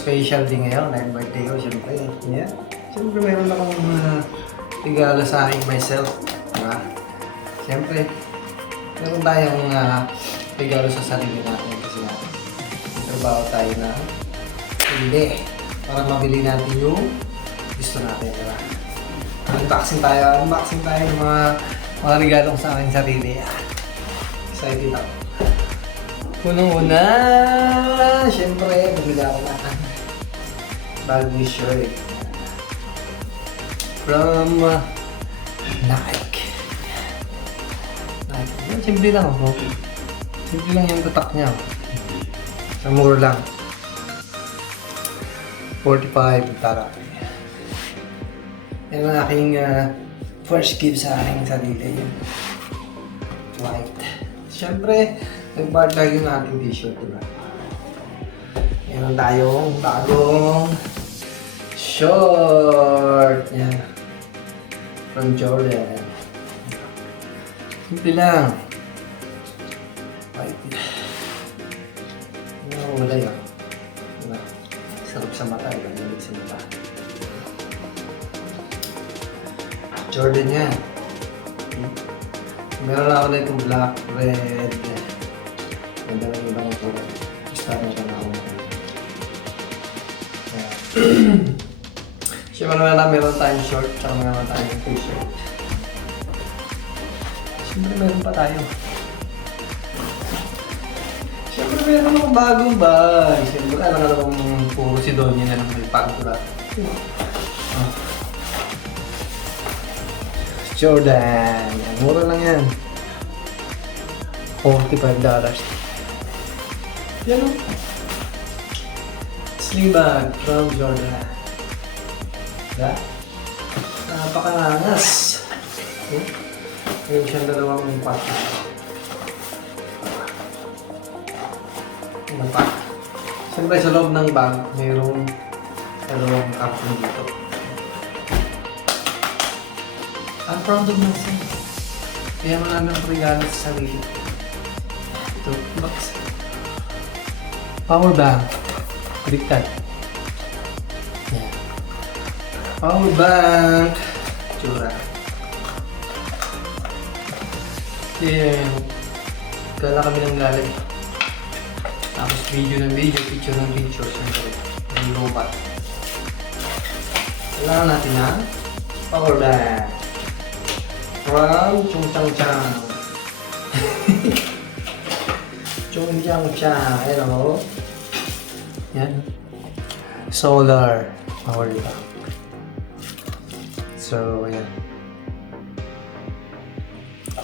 special din ngayon, dahil birthday ko, syempre. Yeah. Syempre, meron akong regalo sa aking myself. Diba? Syempre, meron tayong regalo sa sarili natin kasi nga, trabaho tayo na hindi para mabili natin yung gusto natin, diba? Unboxing tayo ng mga regalo sa aking sarili. Excited ako. Unang-una, syempre, bumili ako ng bagong shirt from Nike. Nike. Simple lang ako. Simple lang yung tatak niya. Sa mura lang. 45 tara. Yan ang aking first gift sa aking sarili. White. Siyempre, nag-bartag yung ating t-shirt, diba? Meron tayong bagong short. Yan. From Jordan. Simple lang. White. Wala yun. Diba? Sarap sa mata. Lamig sa mata. Jordan yan. Meron na ako na itong black, red. Ganda ng ibang kulay. Gusto na ito na ako. Siyempre meron tayong short, tsaka meron tayong t-shirt. Siyempre meron pa tayo. Siyempre meron akong bagong bag. Siyempre alam nga akong puro si Donnie na lang may pagkula. Jordan. Yan, mura lang yan. $45. Yan o. Sling bag from Jordan. Diba? Napakangas. Ngayon siyang dalawang pack. Ano pa? Siyempre sa loob ng bag, mayroong dalawang carton dito. I'm proud of myself. Kaya marami ang regalo sa sarili. Ito, box. Power bank. Baliktad. Yan. Power bank. Tsura. Yan. Gala kami ng galing. Tapos video ng video, picture ng picture. Siyempre. Ang robot. Kailangan natin ang power bank. From Chung Chang Chang. Chung Chang Chang. Ayan o. Yan. Solar power bank. So, ayan.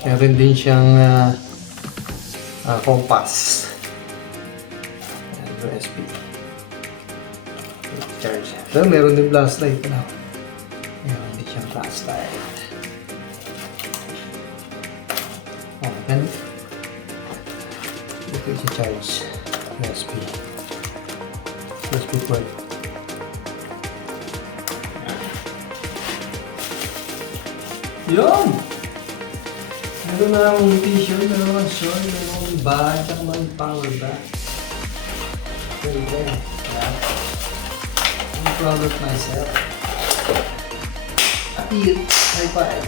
Meron din siyang compass. Ayan, USB. Charge. So, meron din flashlight. Meron din siyang flashlight. Then, ito yung charge USB port. Yun! Meron na akong t-shirt, meron akong short, meron akong bag, at may power bank. Okay. I'm proud of myself. Appeal. High five.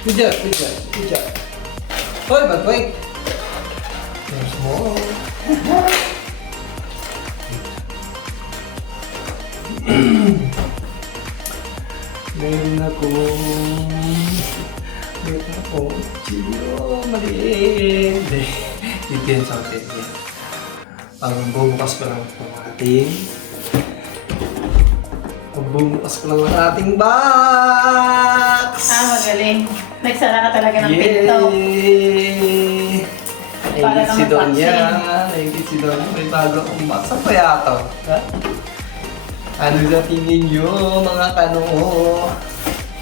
Good job, good job, good job. Hoy, but wait. There's more. Meron ako chilo, maliit. Dito yan sa hotel niya. Pag bubukas ko lang ang ating box! Magaling. Nagsara ka talaga ng pinto. Para si Donya. Naigit si Donya. May bago akong box. Saan kaya ito? Ano na tingin nyo, mga kanoo?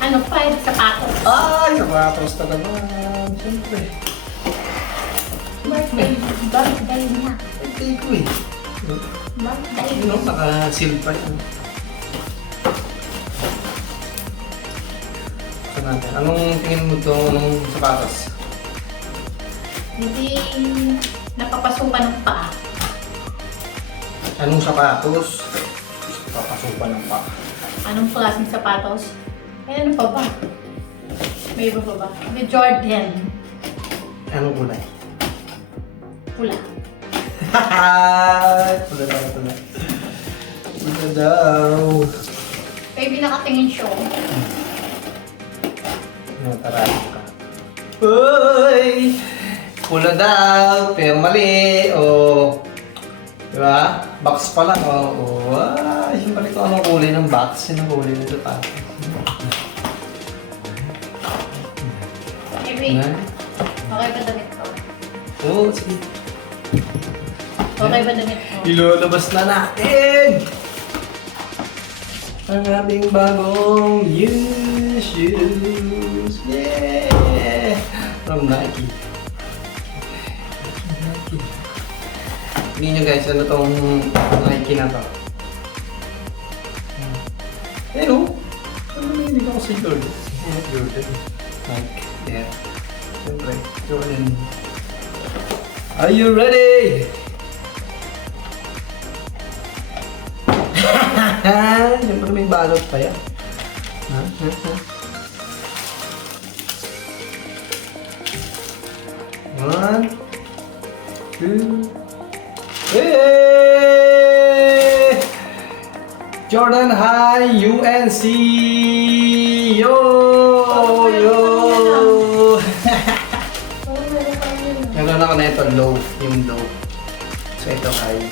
Ano pa? Sapatos. Ay, sapatos na naman. Siyempre. Birthday niya. Birthday ko eh. Birthday. Ano, naka-seal pa yan. Natin. Anong tingin mo ito ng sapatos? Hindi napapasukan ng paa. Anong sapatos? Papasukan ng pa. Anong klaseng sapatos? Eh, ano pa ba? May iba pa ba? May Jordan. Anong kulay? Pula. Pula daw, pula. Pula daw. Baby, nakatingin siya. Natarado ka. Uy! Pula daw, pero mali. O, diba? Box pa lang. O, siyempre ko anong kulay ng box. Anong kulay ng sapatos. Baby, okay ba damit ko? Oo, sige. Okay ba damit ko? Ilolabas na natin! Ang ating bagong new shoes! Yeah! From Nike. Nike. Tingnan nyo guys, ano tong Nike na to? Ayun o! Ano hindi ko kasi Jordan? Jordan. Nike. Yeah. Siyempre, Jordan. Are you ready? Siyempre may balot pa yan. One, two, hey! Jordan High UNC! Yo! Yo! Meron ako na ito, low. Yung low. So ito high.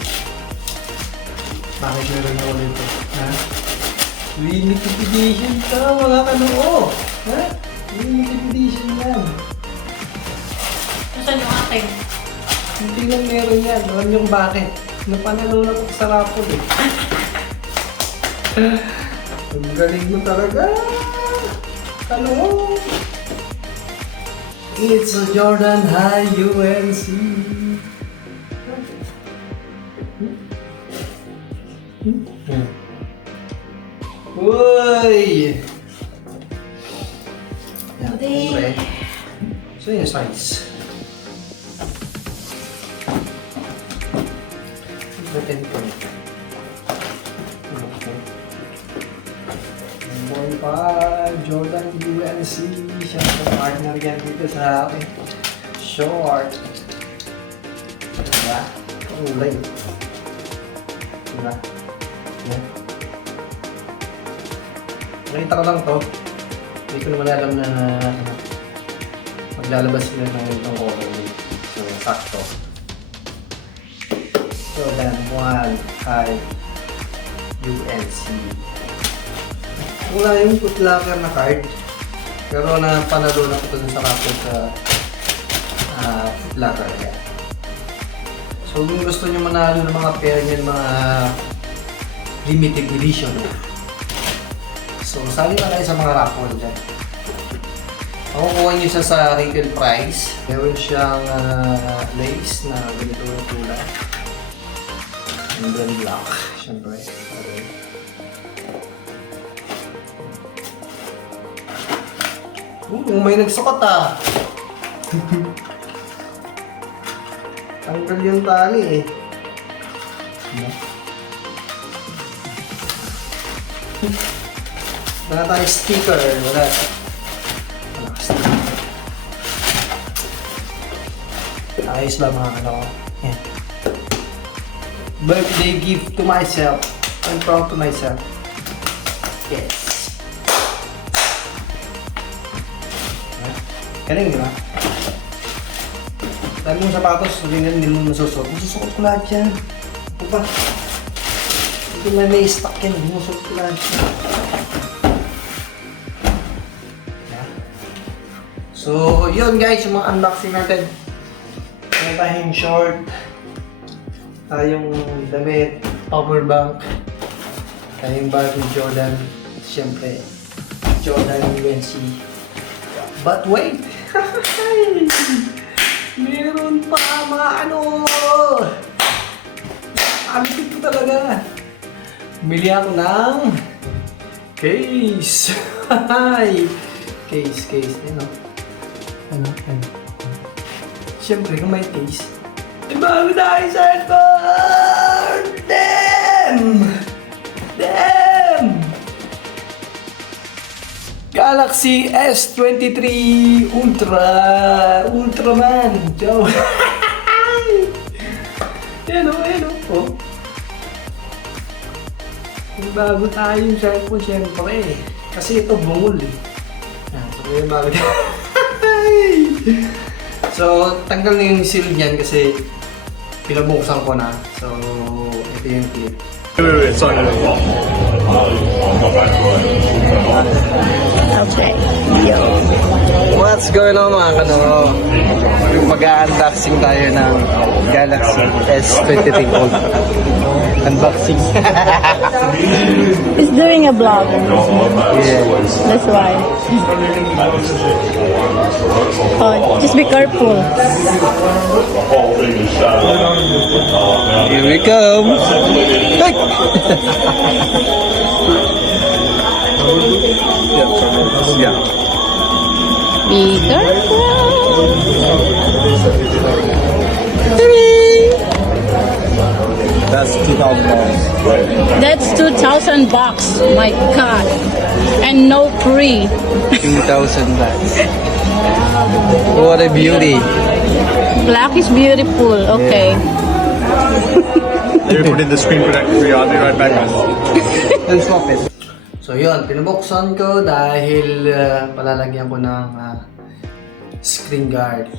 Bakit meron ako nito? Ha? Limited edition to mga kanoo! Ha? Limited edition yan. Saan yung akin? Hindi lang meron yan. Alam yung bakit? Napanalo na ko sa raffle eh. Ang galing mo talaga! Kanoo! It's a Jordan High UNC. Uy! Yan, siyempre. So yung size. Ito 10 point. 1.5 Jordan UNC. Siya ang partner yan dito sa akin. Short. Diba? Ulay. Diba? Yan. Nakita ko lang to. Hindi ko naman alam na maglalabas sila ng itong colorway. So, sakto. Jordan 1 High UNC. Wala yung footlocker na card. Pero napanalo na ko dun sa raffle sa footlocker. So, kung gusto nyo manalo ng mga pair nyo, mga limited edition. So, sali na kayo sa mga raffle dyan. Makukuha nyo siya sa retail price. Meron siyang lace na ganito yung kulay. And then black, syempre. Okay. May nagsukat ah! Tanggal yung tali eh. Wala tayong sticker, wala. Ayos lang mga ano. Yan. Birthday gift to myself. I'm proud to myself. Yes. Galing, di ba? Dami mong sapatos, hindi mo masusot. Masusukot ko lahat yan. Ano ba? Hindi mo may stock yan, hindi mo masusot ko lahat yan. So, yun guys, yung mga unboxing natin. May tayong short, tayong damit, power bank, tayong bag ng Jordan, siyempre, Jordan UNC. But wait! Meron pa mga ano! Amipit ko talaga! Bili ako ng case! Case. Ano? Siyempre, kung may case, iba mo tayo sa birthday! Galaxy S23 Ultraman. Ciao. Ayan o. Oh. May bago tayong cellphone syempre. Kasi ito bungol eh. So may bago tayo. So tanggal na yung seal niyan kasi pinabuksan ko na. So ito yung clip. Wait, sorry. Okay. Yo. What's going on mga kanoro? Mag-unboxing tayo ng Galaxy S23 Ultra. Unboxing. He's doing a vlog. Yeah. That's why. Oh, just be careful. Here we come. Hey! Yeah. Be careful. That's $2,000. That's 2,000 bucks. My God. And no free. 2,000 bucks. What a beauty. Black is beautiful. Okay. You put in the screen protector for you. I'll be right back, guys. Let's swap it. So yun, pinabuksan ko dahil palalagyan ko ng screen guard.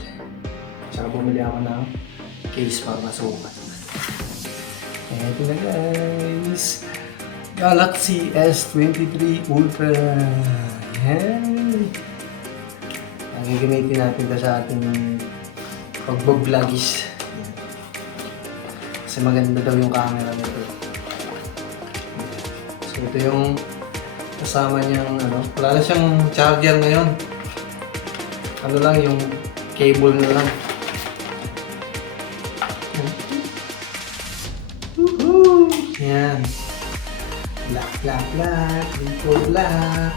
Tsaka bumili ako ng case para masukat. Ito na guys. Galaxy S23 Ultra. Hey. Ang gagamitin natin ito sa ating pag-vlogis. Kasi maganda daw yung camera nito. So ito yung kasama niyang wala na siyang charger ngayon. Ano lang yung cable na lang. Woohoo! Yan. Black. Triple black.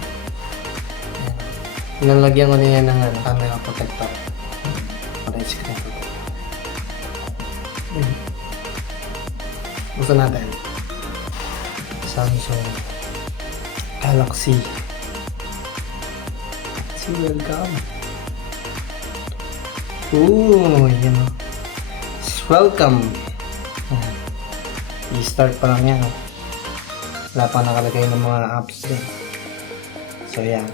Yan. Nalagyan ko na yan ng camera protector. Para yung screen protector. Gusto natin. Samsung Galaxy. Welcome. Ooh, yan o. Welcome. I-start pa lang yan. Wala pa nakalagay ng mga apps din. So yan.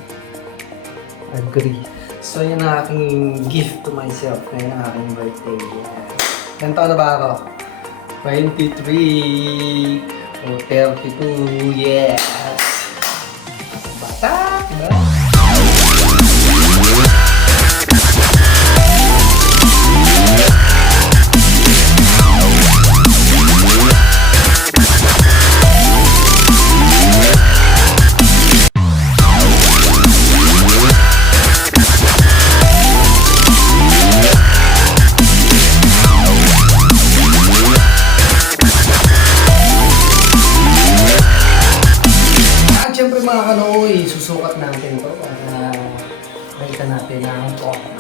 Agree. So yan ang aking gift to myself. Ngayon ang aking birthday. Yan taon na ba ako? 23 o 32. Yes! Bata! Diba? Siyempre mga kanoy, susukat natin ito para makita natin ang forma.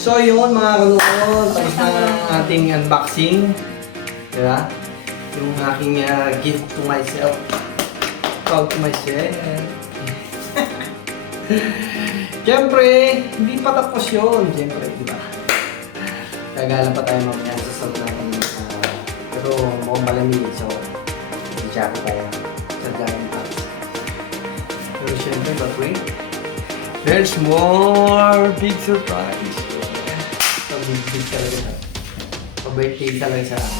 So yun mga kanunon, tapos na ang ating unboxing. Diba? Yung aking gift to myself. Proud to myself. Siyempre, hindi pa tapos yun. Siyempre, diba? Kagalan pa tayo mamaya sa sound natin. Pero mukhang malamig. So, i-jack tayo sa giant box. Pero siyempre, but wait. There's more big surprise. So, big talaga siya. Pa-birthday talaga sa akin.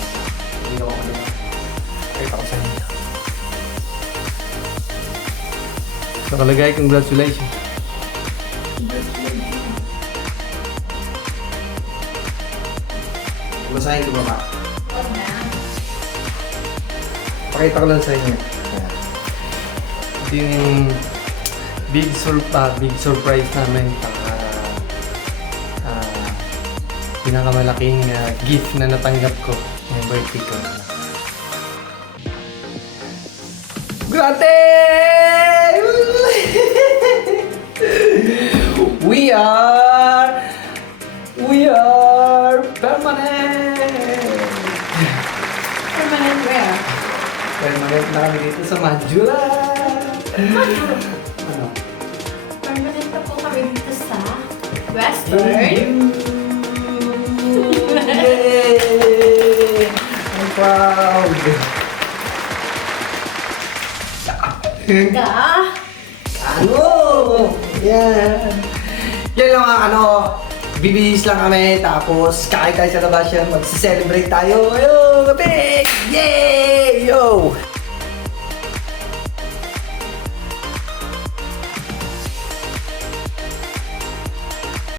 Hindi ako ano. Kahit ako sa inyo. So, kalagay, congratulations. Basahin ko ba ba? Huwag na. Pakita ko lang sa inyo. Ayan. Ito yung big surprise namin. Pinakamalaking gift na natanggap ko ng birthday ko. Grabe! We are permanent! Permanent where? Permanent na kami dito sa Manjula! Ano? Permanent na po kami dito sa Western. Yay! I'm proud! Ga? Ano? Yan! Yan lang mga ano, bibihis lang kami, tapos kakain tayo sa labas yan, magsi-celebrate tayo. Ayun, kapit! Yay! Yo!